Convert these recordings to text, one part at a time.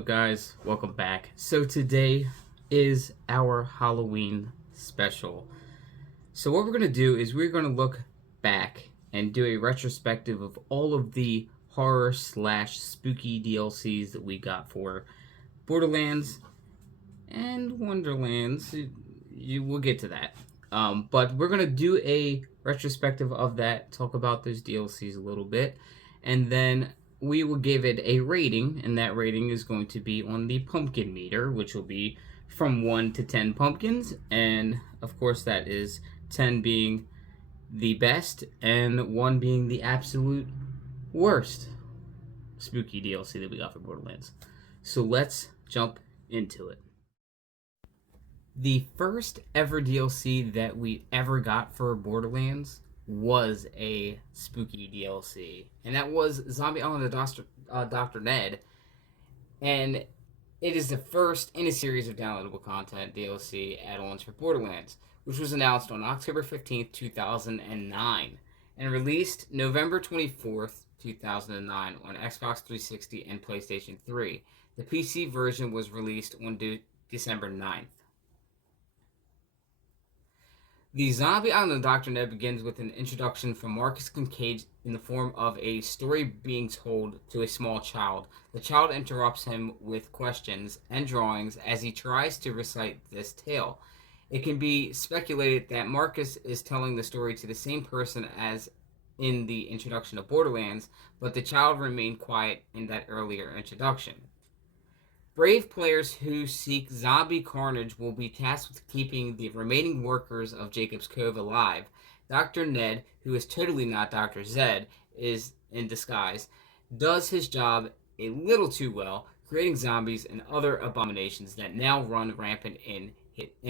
up, guys? Welcome back. So today is our Halloween special. So what we're going to do is we're going to look back and do a retrospective of all of the horror / spooky DLCs that we got for Borderlands and Wonderlands. We'll get to that. But we're going to do a retrospective of that, talk about those DLCs a little bit, and then we will give it a rating, and that rating is going to be on the pumpkin meter, which will be from 1 to 10 pumpkins, and of course that is 10 being the best and 1 being the absolute worst spooky DLC that we got for Borderlands. So let's jump into it. The first ever DLC that we ever got for Borderlands was a spooky DLC, and that was Zombie Island of Dr. Ned, and it is the first in a series of downloadable content DLC add-ons for Borderlands, which was announced on October 15th, 2009, and released November 24th, 2009 on Xbox 360 and PlayStation 3. The PC version was released on December 9th. The Zombie Island of Dr. Ned begins with an introduction from Marcus Kincaid in the form of a story being told to a small child. The child interrupts him with questions and drawings as he tries to recite this tale. It can be speculated that Marcus is telling the story to the same person as in the introduction of Borderlands, but the child remained quiet in that earlier introduction. Brave players who seek zombie carnage will be tasked with keeping the remaining workers of Jacob's Cove alive. Dr. Ned, who is totally not Dr. Zed, is in disguise, does his job a little too well, creating zombies and other abominations that now run rampant in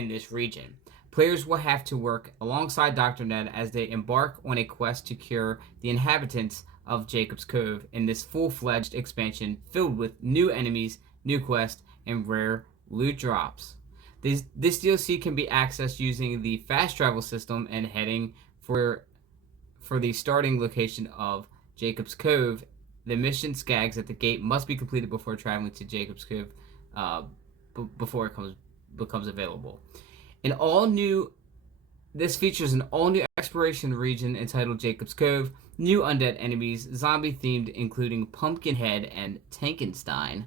this region. Players will have to work alongside Dr. Ned as they embark on a quest to cure the inhabitants of Jacob's Cove in this full-fledged expansion filled with new enemies, new quests, and rare loot drops. This DLC can be accessed using the fast travel system and heading for the starting location of Jacob's Cove. The mission skags at the gate must be completed before traveling to Jacob's Cove before it becomes available. This features an all-new exploration region entitled Jacob's Cove, new undead enemies, zombie-themed including Pumpkinhead and Tankenstein,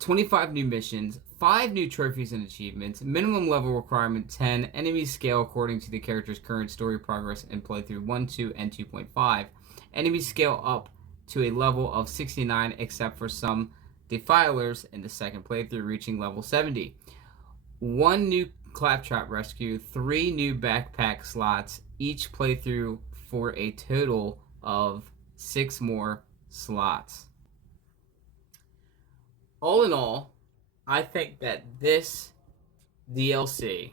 25 new missions, 5 new trophies and achievements, minimum level requirement 10, enemies scale according to the character's current story progress in playthrough 1, 2, and 2.5. Enemies scale up to a level of 69 except for some defilers in the second playthrough reaching level 70. 1 new claptrap rescue, 3 new backpack slots each playthrough for a total of 6 more slots. All in all, I think that this DLC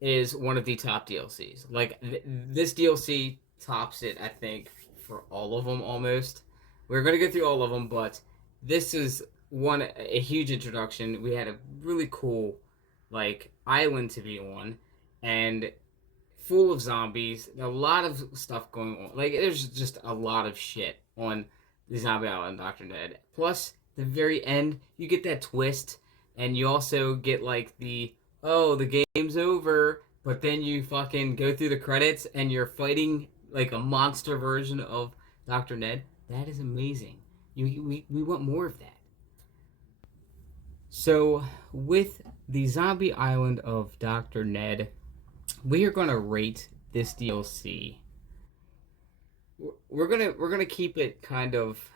is one of the top DLCs. Like, this DLC tops it, I think, for all of them almost. We're going to go through all of them, but this is a huge introduction. We had a really cool, island to be on, and full of zombies, a lot of stuff going on. There's just a lot of shit on the Zombie Island Dr. Ned. Plus, the very end, you get that twist, and you also get, the game's over, but then you fucking go through the credits, and you're fighting, a monster version of Dr. Ned. That is amazing. We want more of that. So, with the Zombie Island of Dr. Ned, we are going to rate this DLC. We're gonna keep it kind of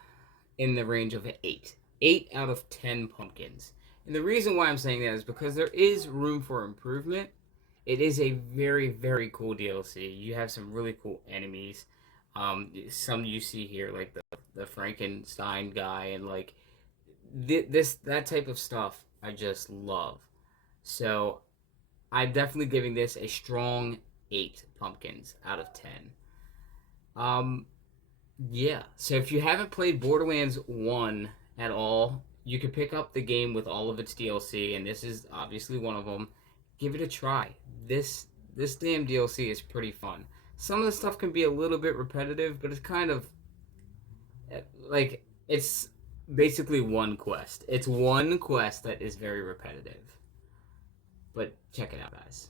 in the range of an 8. 8 out of 10 pumpkins. And the reason why I'm saying that is because there is room for improvement. It is a very, very cool DLC. You have some really cool enemies. Some you see here, like the Frankenstein guy, and that type of stuff I just love. So I'm definitely giving this a strong 8 pumpkins out of 10. Yeah. So if you haven't played Borderlands 1 at all, you can pick up the game with all of its DLC, and this is obviously one of them. Give it a try. This damn DLC is pretty fun. Some of the stuff can be a little bit repetitive, but it's kind of it's basically one quest. It's one quest that is very repetitive. But check it out, guys.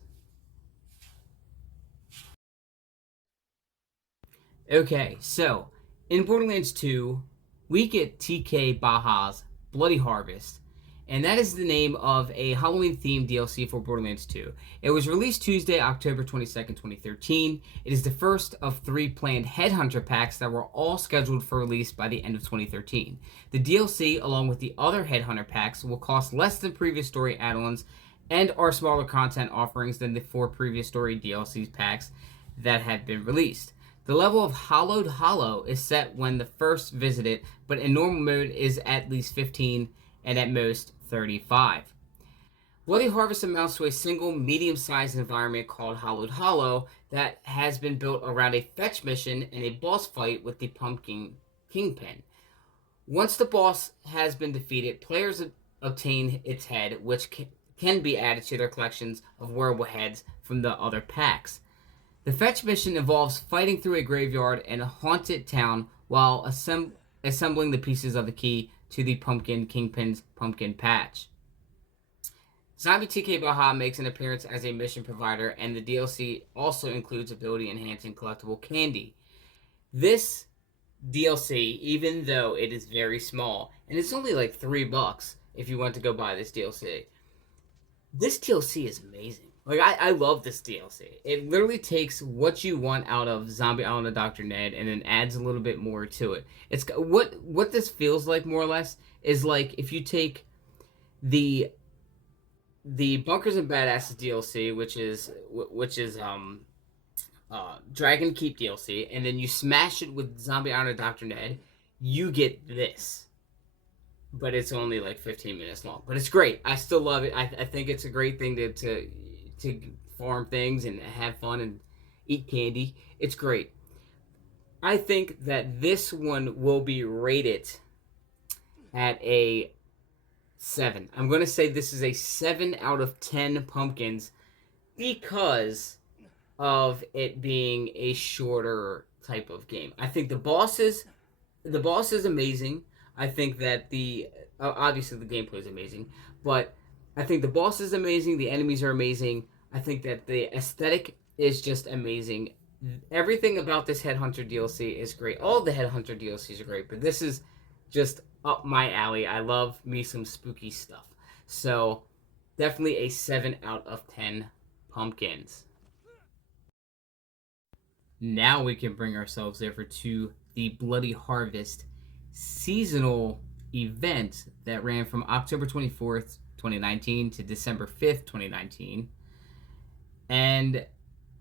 Okay, so in Borderlands 2, we get TK Baja's Bloody Harvest, and that is the name of a Halloween-themed DLC for Borderlands 2. It was released Tuesday, October 22nd, 2013. It is the first of 3 planned Headhunter packs that were all scheduled for release by the end of 2013. The DLC, along with the other Headhunter packs, will cost less than previous story add-ons and are smaller content offerings than the 4 previous story DLCs packs that had been released. The level of Hollowed Hollow is set when the first visit it, but in normal mode is at least 15 and at most 35. Bloody Harvest amounts to a single medium-sized environment called Hollowed Hollow that has been built around a fetch mission and a boss fight with the Pumpkin Kingpin. Once the boss has been defeated, players obtain its head, which can be added to their collections of wearable heads from the other packs. The fetch mission involves fighting through a graveyard and a haunted town while assembling the pieces of the key to the Pumpkin Kingpin's pumpkin patch. Zombie TK Baja makes an appearance as a mission provider, and the DLC also includes ability-enhancing collectible candy. This DLC, even though it is very small, and it's only like $3 if you want to go buy this DLC, this DLC is amazing. Like, I love this DLC. It literally takes what you want out of Zombie Island of Dr. Ned and then adds a little bit more to it. It's what this feels like, more or less, is like if you take the Bunkers and Badasses DLC, which is Dragon Keep DLC, and then you smash it with Zombie Island of Dr. Ned, you get this. But it's only like 15 minutes long. But it's great. I still love it. I think it's a great thing to farm things and have fun and eat candy. It's great. I think that this one will be rated at a 7. I'm going to say this is a 7 out of 10 pumpkins because of it being a shorter type of game. I think the boss is amazing. I think that obviously the gameplay is amazing, but I think the boss is amazing. The enemies are amazing. I think that the aesthetic is just amazing. Everything about this Headhunter DLC is great. All the Headhunter DLCs are great, but this is just up my alley. I love me some spooky stuff. So definitely a 7 out of 10 pumpkins. Now we can bring ourselves over to the Bloody Harvest seasonal event that ran from October 24th, 2019 to December 5th, 2019. And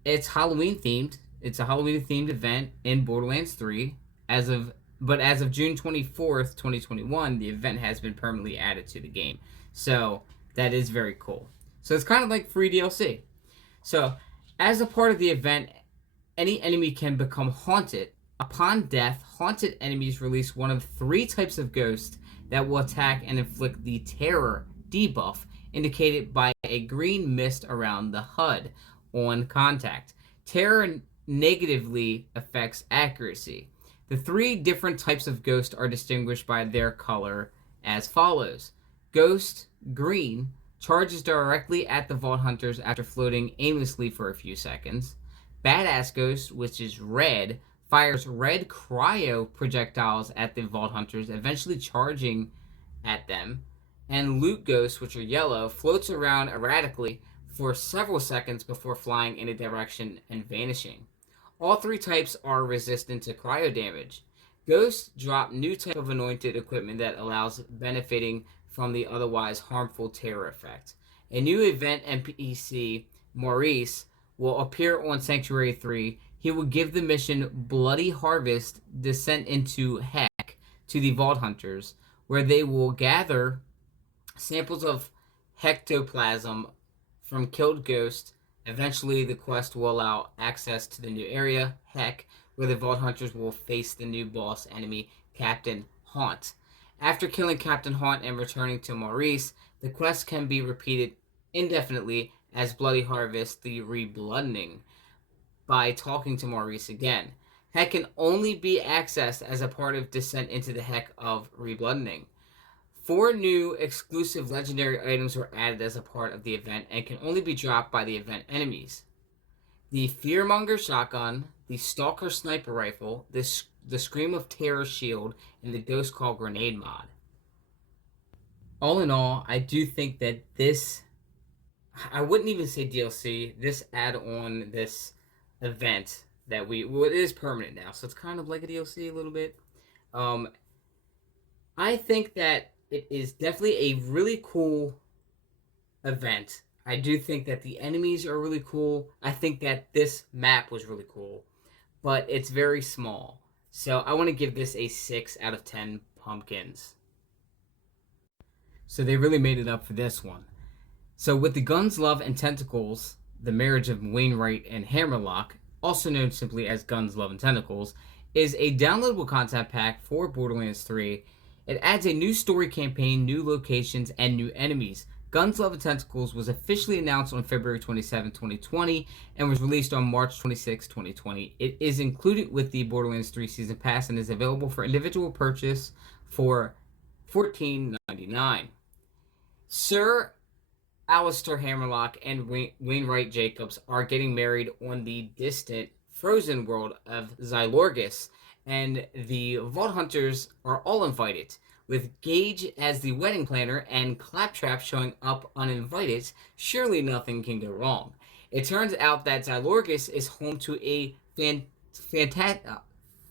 it's Halloween themed. It's a Halloween themed event in Borderlands 3. As of June 24th, 2021, the event has been permanently added to the game. So that is very cool. So it's kind of like free DLC. So as a part of the event, any enemy can become haunted. Upon death, haunted enemies release one of 3 types of ghosts that will attack and inflict the terror debuff, indicated by a green mist around the HUD on contact. Terror negatively affects accuracy. The 3 different types of ghost are distinguished by their color as follows. Ghost Green charges directly at the Vault Hunters after floating aimlessly for a few seconds. Badass Ghost, which is red, fires red cryo projectiles at the Vault Hunters, eventually charging at them. And Loot Ghost, which are yellow, floats around erratically for several seconds before flying in a direction and vanishing. All 3 types are resistant to cryo damage. Ghosts drop new type of anointed equipment that allows benefiting from the otherwise harmful terror effect. A new event NPC, Maurice, will appear on Sanctuary 3. He will give the mission Bloody Harvest Descent into Heck to the Vault Hunters, where they will gather samples of hectoplasm from killed ghosts. Eventually, the quest will allow access to the new area, Heck, where the Vault Hunters will face the new boss enemy, Captain Haunt. After killing Captain Haunt and returning to Maurice, the quest can be repeated indefinitely as Bloody Harvest the Rebloodening by talking to Maurice again. Heck can only be accessed as a part of Descent into the Heck of Rebloodening. 4 new exclusive legendary items were added as a part of the event and can only be dropped by the event enemies. The Fearmonger shotgun, the Stalker sniper rifle, the Scream of Terror shield, and the Ghost Call grenade mod. All in all, I do think that this, I wouldn't even say DLC, this add-on, this event that well, it is permanent now, so it's kind of like a DLC a little bit. I think that it is definitely a really cool event. I do think that the enemies are really cool. I think that this map was really cool, but it's very small. So I want to give this a 6 out of 10 pumpkins. So they really made it up for this one. So with the Guns, Love, and Tentacles, the marriage of Wainwright and Hammerlock, also known simply as Guns, Love, and Tentacles, is a downloadable content pack for Borderlands 3. It adds a new story campaign, new locations, and new enemies. Guns, Love, and Tentacles was officially announced on February 27, 2020, and was released on March 26, 2020. It is included with the Borderlands 3 Season Pass and is available for individual purchase for $14.99. Sir Alistair Hammerlock and Wainwright Jacobs are getting married on the distant frozen world of Zylorgus, and the Vault Hunters are all invited, with Gage as the wedding planner and Claptrap showing up uninvited. Surely nothing can go wrong. It turns out that Zylorgus is home to a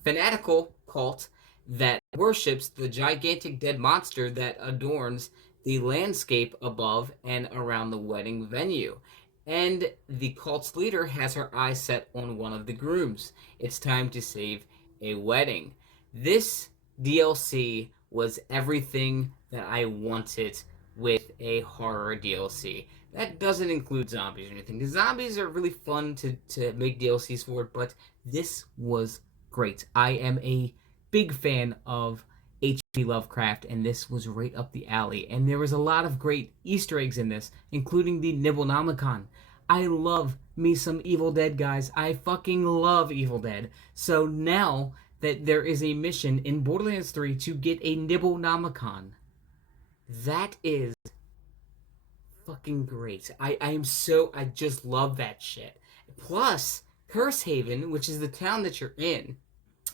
fanatical cult that worships the gigantic dead monster that adorns the landscape above and around the wedding venue. And the cult's leader has her eyes set on one of the grooms. It's time to save a wedding. This DLC was everything that I wanted with a horror DLC. That doesn't include zombies or anything. The zombies are really fun to make DLCs for, but this was great. I am a big fan of H.P. Lovecraft, and this was right up the alley. And there was a lot of great Easter eggs in this, including the Nibblenomicon. I love me some Evil Dead, guys. I fucking love Evil Dead. So now that there is a mission in Borderlands 3 to get a Nibblenomicon, that is fucking great. I just love that shit. Plus, Cursehaven, which is the town that you're in,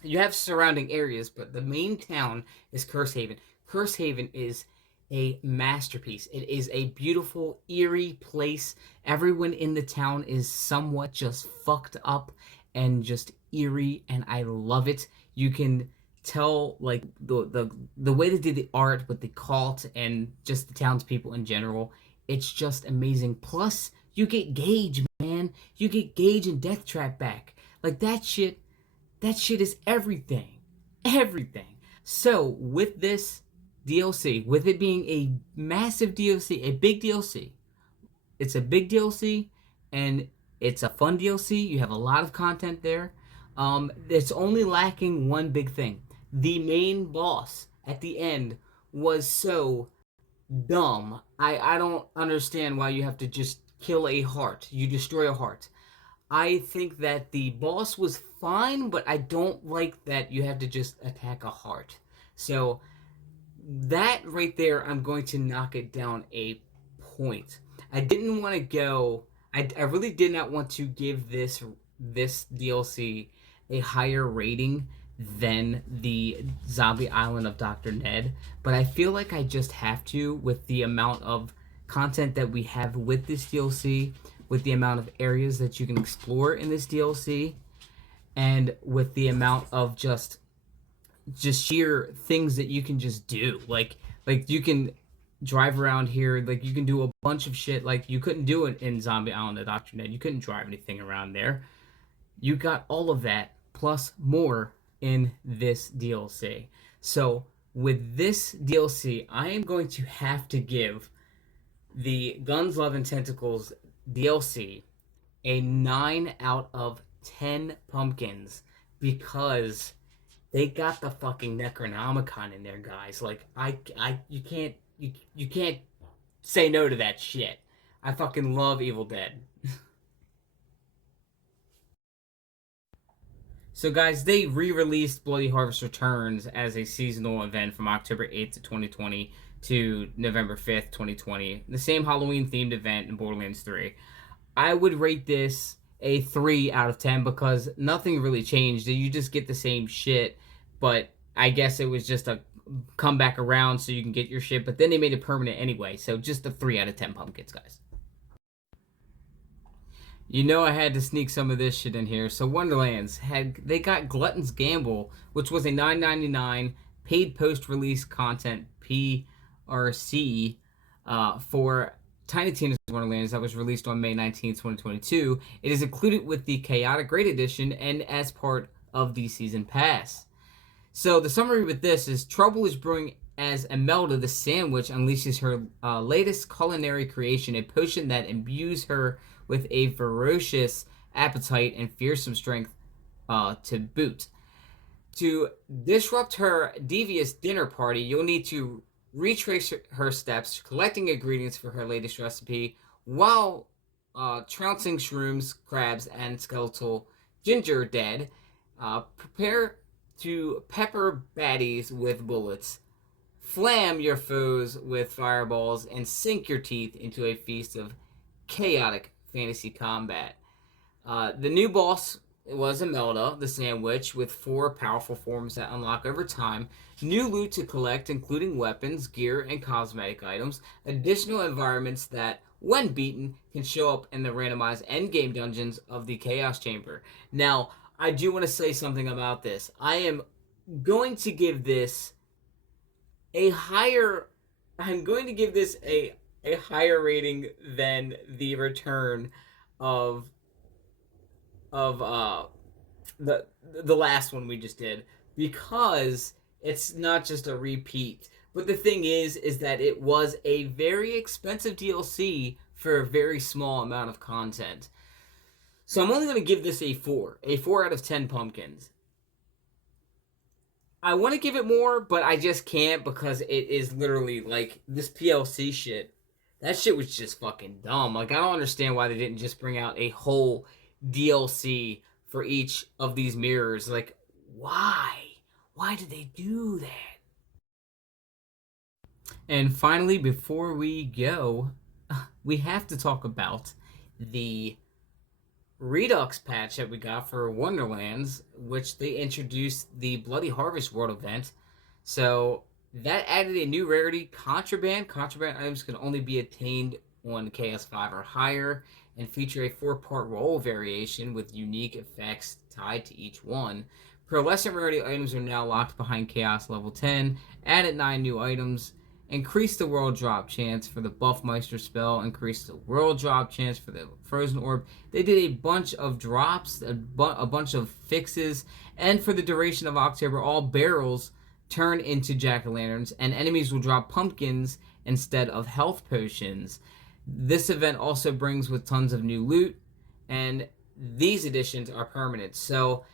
you have surrounding areas, but the main town is Cursehaven. Cursehaven is a masterpiece. It is a beautiful, eerie place. Everyone in the town is somewhat just fucked up and just eerie, and I love it. You can tell, like, the way they did the art with the cult and just the townspeople in general. It's just amazing. Plus, you get Gage, man. You get Gage and Deathtrap back. Like, that shit is everything. Everything. So, with this DLC, with it being a massive DLC, a big DLC, it's a big DLC, and it's a fun DLC. You have a lot of content there. It's only lacking one big thing. The main boss at the end was so dumb. I don't understand why you have to just kill a heart. You destroy a heart. I think that the boss was fine, but I don't like that you have to just attack a heart. So that right there, I'm going to knock it down a point. I didn't want to go. I really did not want to give this DLC a higher rating than the Zombie Island of Dr. Ned, but I feel like I just have to with the amount of content that we have with this DLC, with the amount of areas that you can explore in this DLC, and with the amount of just sheer things that you can just do. Like you can drive around here, like you can do a bunch of shit like you couldn't do it in Zombie Island of Dr. Ned. You couldn't drive anything around there. You got all of that plus more in this DLC. So with this DLC, I am going to have to give the Guns, Love, and Tentacles DLC a 9 out of 10 pumpkins because they got the fucking Necronomicon in there, guys. Like, you can't say no to that shit. I fucking love Evil Dead. So, guys, they re-released Bloody Harvest Returns as a seasonal event from October 8th to 2020 to November 5th, 2020. The same Halloween themed event in Borderlands 3. I would rate this a 3 out of 10 because nothing really changed. You just get the same shit, but I guess it was just a come back around so you can get your shit, but then they made it permanent anyway. So just a 3 out of 10 pumpkins, guys. You know I had to sneak some of this shit in here. So Wonderlands they got Glutton's Gamble, which was a $9.99 paid post-release content PRC for Tiny Tina's Wonderlands that was released on May 19th, 2022. It is included with the Chaotic Great Edition and as part of the Season Pass. So the summary with this is trouble is brewing as Imelda the Sandwich unleashes her latest culinary creation, a potion that imbues her with a ferocious appetite and fearsome strength to boot. To disrupt her devious dinner party, you'll need to retrace her steps, collecting ingredients for her latest recipe, while trouncing shrooms, crabs, and skeletal ginger dead. Prepare to pepper baddies with bullets, flam your foes with fireballs, and sink your teeth into a feast of chaotic fantasy combat. The new boss was Imelda, the Sandwich, with 4 powerful forms that unlock over time, new loot to collect, including weapons, gear, and cosmetic items, additional environments that, when beaten, can show up in the randomized endgame dungeons of the Chaos Chamber. Now, I do want to say something about this. I am going to give this a higher... I'm going to give this a higher rating than the return of the last one we just did, because it's not just a repeat. But the thing is that it was a very expensive DLC for a very small amount of content. So I'm only going to give this a 4 out of 10 pumpkins. I want to give it more, but I just can't because it is literally like this PLC shit. That shit was just fucking dumb. Like, I don't understand why they didn't just bring out a whole DLC for each of these mirrors. Like, why? Why did they do that? And finally, before we go, we have to talk about the Redux patch that we got for Wonderlands, which they introduced the Bloody Harvest World event. So that added a new rarity, Contraband. Contraband items can only be attained on KS5 or higher and feature a 4-part roll variation with unique effects tied to each one. Pearlescent rarity items are now locked behind Chaos level 10, added 9 new items, increased the world drop chance for the Buffmeister spell, increased the world drop chance for the Frozen Orb. They did a bunch of drops, a bunch of fixes, and for the duration of October, all barrels turn into jack-o'-lanterns, and enemies will drop pumpkins instead of health potions. This event also brings with tons of new loot, and these additions are permanent. So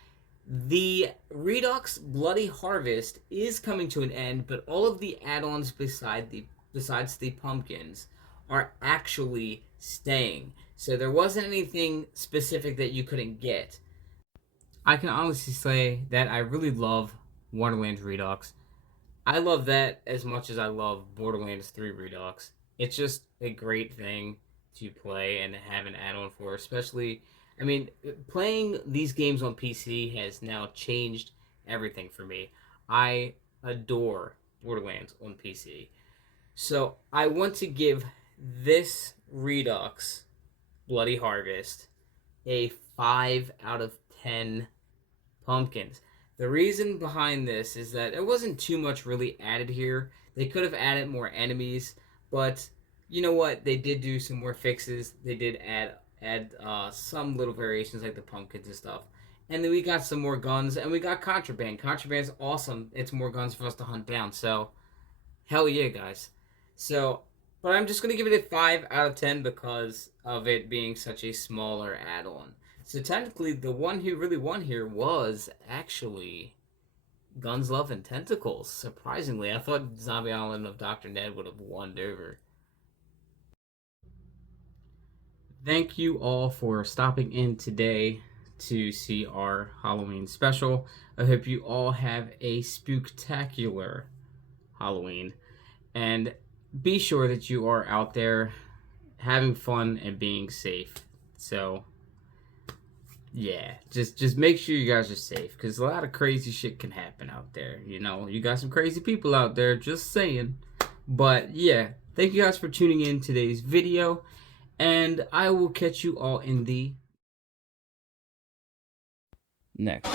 the Redux Bloody Harvest is coming to an end, but all of the add-ons besides the pumpkins are actually staying. So there wasn't anything specific that you couldn't get. I can honestly say that I really love Wonderlands Redux. I love that as much as I love Borderlands 3 Redux. It's just a great thing to play and have an add-on for, especially... I mean, playing these games on PC has now changed everything for me. I adore Borderlands on PC. So I want to give this Redux Bloody Harvest a 5 out of 10 pumpkins. The reason behind this is that it wasn't too much really added here. They could have added more enemies, but you know what? They did do some more fixes. They did add some little variations like the pumpkins and stuff. And then we got some more guns, and we got Contraband. Contraband's awesome. It's more guns for us to hunt down, so hell yeah, guys. So, but I'm just going to give it a 5 out of 10 because of it being such a smaller add-on. So technically, the one who really won here was actually Guns, Love, and Tentacles. Surprisingly, I thought Zombie Island of Dr. Ned would have won over. Thank you all for stopping in today to see our Halloween special. I hope you all have a spooktacular Halloween. And be sure that you are out there having fun and being safe. So yeah, just make sure you guys are safe, because a lot of crazy shit can happen out there. You know, you got some crazy people out there, just saying. But yeah, thank you guys for tuning in today's video, and I will catch you all in the next.